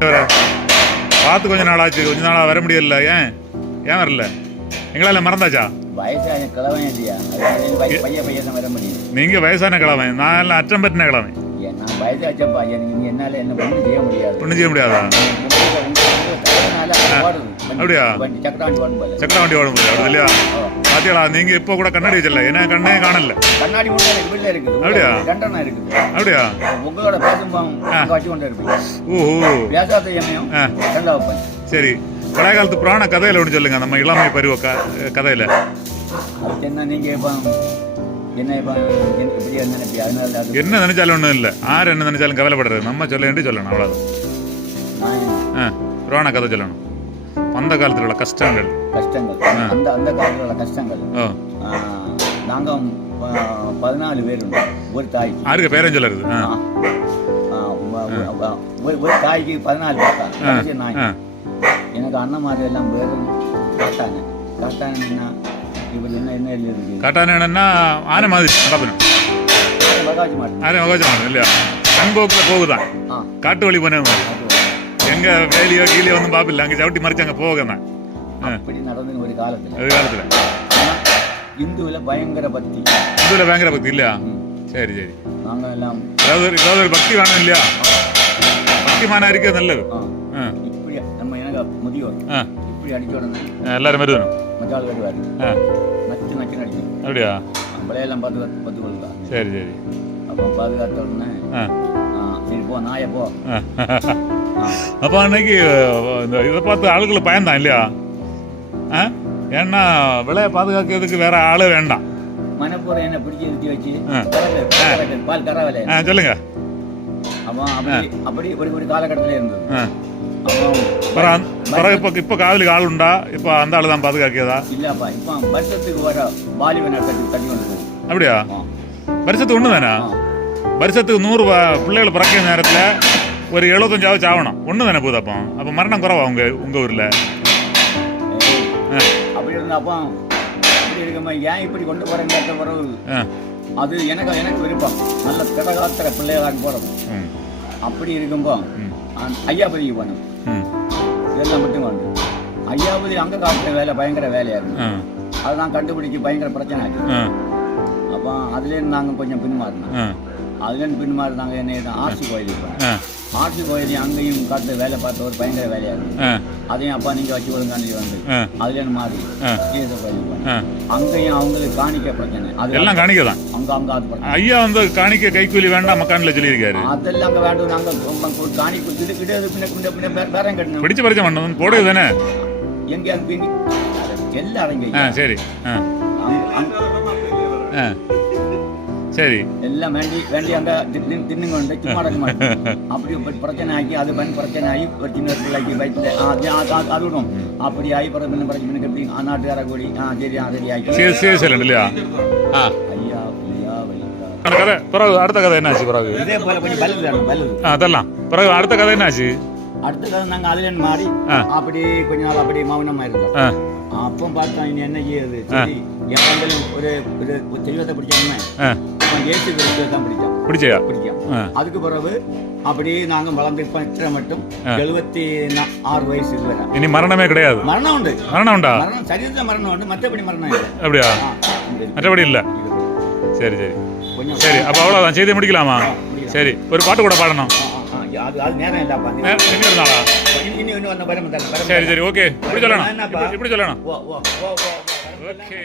பார்த்து கொஞ்ச நாள் ஆச்சு கொஞ்ச நாளா வர முடியல ஏன் ஏன் வரல எங்களால மறந்தாச்சா வயசான கிழவன் நீங்க வயசான கிழமை நான் அச்சம் என்னால என்ன ஒன்றும் செய்ய முடியாது அப்படியா? ஓடும் சக்கர வண்டி ஓட முடியாது அப்படி இல்லையா பாத்தியாளா நீங்க இப்போ கூட கண்ணாடி வச்சல என்ன கண்ணே காணல. கண்ணாடி ஒன்று எனக்கு வீட்டில் இருக்குது அப்படியா? ரெண்டெண்ணா இருக்குது. அப்படியா? உங்களோட பேசும்போது வச்சு கொண்டு இருப்பீங்க ஓஹோ. பேசாத எம்மையும். ரெண்டா வைப்பேன் சரி. பழைய காலத்து புராண கதையில ஒன்று சொல்லுங்க நம்ம இளமை பருவ கதையில. என்ன நீங்க இப்போ என்ன நினைச்சாலும் ஒன்றும் இல்லை. ஆறு என்ன நினைச்சாலும் கவலைப்படுறது. நம்ம சொல்ல வேண்டி சொல்லணும் அவ்வளோதான் புராண கதை சொல்லணும். அந்த காலத்தில் உள்ள கஷ்டங்கள். கஷ்டங்கள். அந்த அந்த காலத்தில் கஷ்டங்கள். நாங்கள் பதினாலு பேர் ஒரு தாய்க்கு யாருக்கு வ- வ- ஒரு தாய்க்கு பதினாலு கடைசி நாய். எனக்கு அண்ணன் மாதிரி எல்லாம் பேரும் காட்டானு காட்டானுன்னா இவர் என்ன என்ன இருக்கு காட்டான என்னன்னா ஆனை மாதிரி பகாஜி மாட்டேன் ஆனை மகோஜமானம் இல்லையா? கண்போக்கில் போகுதான். காட்டு வழி அது எங்க வேலியோ கீழியோ ஒன்றும் பாப்பில்ல. அங்கே சவுட்டி மறைச்சு அங்கே போகணும் ஆ அப்படி நடந்து ஒரு காலத்தில் அது காலத்தில் இந்துவில் பயங்கர பக்தி இதில் பயங்கர பக்தி இல்லையா சரி சரி நாங்கள் எல்லாம் ஏதாவது ஒரு ஏதாவது ஒரு பக்தி வேணும் இல்லையா பக்திமானா இருக்கிறது நல்லது ஆ, ஆ இப்படி நம்ம எனக்கு முதியோர் ஆ இப்படி அடிச்ச உடனே எல்லாரும் மருதணும் மச்சாள் வருவார் ஆ நச்சு நச்சு அடிக்கணும் அப்படியா நம்மளையெல்லாம் பார்த்து பத்து கொள்ளுதா சரி சரி அப்போ பாதுகாத்த உடனே ஆ ஆ, சரி போ நாயை போ ஆ. ஆ, அப்போ அன்னைக்கு இந்த இதை பார்த்து ஆளுகளை பயந்தான் இல்லையா ஆ ஏன்னா விலையை பாதுகாக்கிறதுக்கு வேற ஆளு வேண்டாம். மனப்பூர்வம் என்ன பிடிச்சி நிறுத்தி வச்சு? பால் சொல்லுங்க. அப்படி அப்படி ஒரு ஒரு காலகட்டத்தில் இருந்தது. ஆ. அப்போ பிறகு இப்போ இப்போ காவலுக்கு ஆள் உண்டா? இப்போ அந்த ஆள் தான் இல்லப்பா இப்போ வருஷத்துக்கு வர போகும் அப்படியா? வருஷத்துக்கு ஒன்று தானே. வருஷத்துக்கு நூறு பிள்ளைகள் பிறக்கிற நேரத்தில் ஒரு எழுபத்தஞ்சாவது சாவணும். ஒன்று தானே போகுது அப்போ? அப்போ மரணம் குறவா உங்க உங்கள் ஊரில்? இருந்தா அப்போ அப்படி இருக்குமா ஏன் இப்படி கொண்டு போறேன்னு கேட்ட பிறகு அது எனக்கு எனக்கு விருப்பம். நல்ல திடகாத்திர பிள்ளைகளாக போடணும் ம். அப்படி இருக்கும்போ ஐயாபதிக்கு போகணும். ம். இதெல்லாம் மட்டும் வேணும் ஐயாபதி அங்கே காட்டுற வேலை பயங்கர வேலையாக இருக்கும். அதெல்லாம் கண்டுபிடிச்சி பயங்கர பிரச்சனை ஆச்சு. அப்போ அதுலேருந்து நாங்கள் கொஞ்சம் பின்மாறினோம். அதுலேருந்து பின்மாறினாங்க என்ன ஆர்சி கோயிலுக்கு ஆர்சி கோயிலையும் அங்கேயும் காட்டு வேலை பார்த்த ஒரு பயங்கர வேலையாக இருக்கும். ஆ. அதையும் அப்பா நீங்கள் வச்சு கொடுங்கன்னு வந்து. அதுலேருந்து மாறி. ஈச கோயிலுக்கு அங்கேயும் அவங்களுக்கு காணிக்க பிரச்சனை. அது எல்லாம் காணிக்க தான் அங்கே அங்கே அது ஐயா வந்து காணிக்க கைக்கூலி வேண்டாம் மக்கானில் சொல்லியிருக்காரு. அதெல்லாம் அங்கே வேண்டும். நாங்கள் ரொம்ப ஒரு காணி கொடுத்துட்டு கிட்ட பின்ன பின்ன பின்ன வேற கட்டணும். பிடிச்சு பறிச்ச பண்ணணும். போடுது தானே? எங்கே அங்கே எல்லாம் அடங்கி ஆ சரி. ஆ. அங்க- ஆ. சரி. எல்லாம் வேண்டி வேண்டி அங்கே தின்னுங்க வந்து சும்மா அடக்க மாட்டோம். அப்படி பிரச்சனை ஆகி அது பண்ணி பிரச்சனை ஆகி ஒரு சின்ன பிள்ளைக்கு வயிற்றுல அது விடும். அப்படி ஆகி பின்ன பிரச்சனை எப்படி? நாட்டுக்கார கூடி ஆ சரி ஆ சரி ஆகி சரி சரி சரி இல்லையா? ஆ. ஐயா ஐயா வைக்கா அந்த கதை பிறகு அடுத்த கதை என்னாச்சு பிறகு? இதே போல கொஞ்சம் பல்லு தானே பல்லு ஆ அதெல்லாம். பிறகு அடுத்த கதை என்னாச்சு? அடுத்த கால நாங்கள் அதுலேருந்து மாறி ஆ. அப்படி கொஞ்ச நாள் அப்படி மௌனமாக இருந்தோம் ஆ. அப்போ பார்த்தா இனி என்ன செய்யுது எப்பங்களும் ஒரு பிடிச்சாலுமே ஆ. அவன் ஏசு கிறிஸ்துவை தான் பிடிச்சான். பிடிச்சையா? ஆ. அதுக்கு பிறகு அப்படியே நாங்கள் வளர்ந்து இப்போ இத்தனை மட்டும் எழுபத்தி ஆறு வயசு வரை இனி மரணமே கிடையாது. மரணம் உண்டு. மரணம் உண்டா? மரணம் சரீரத்தில் மரணம் உண்டு. மற்றபடி மரணம் இல்லை. அப்படியா. மற்றபடி இல்லை. சரி சரி. சரி அப்போ அவ்வளோதான் செய்தி முடிக்கலாமா? சரி ஒரு பாட்டு கூட பாடணும். அது அது நேரம் இல்லப்பா இன்னும் இன்னும் இன்னும் பரம் சரி சரி ஓகே இப்படி சொல்லணும் இப்படி- இப்படி சொல்லணும் ஓ ஓ ஓ ஓ ஓ ஓகே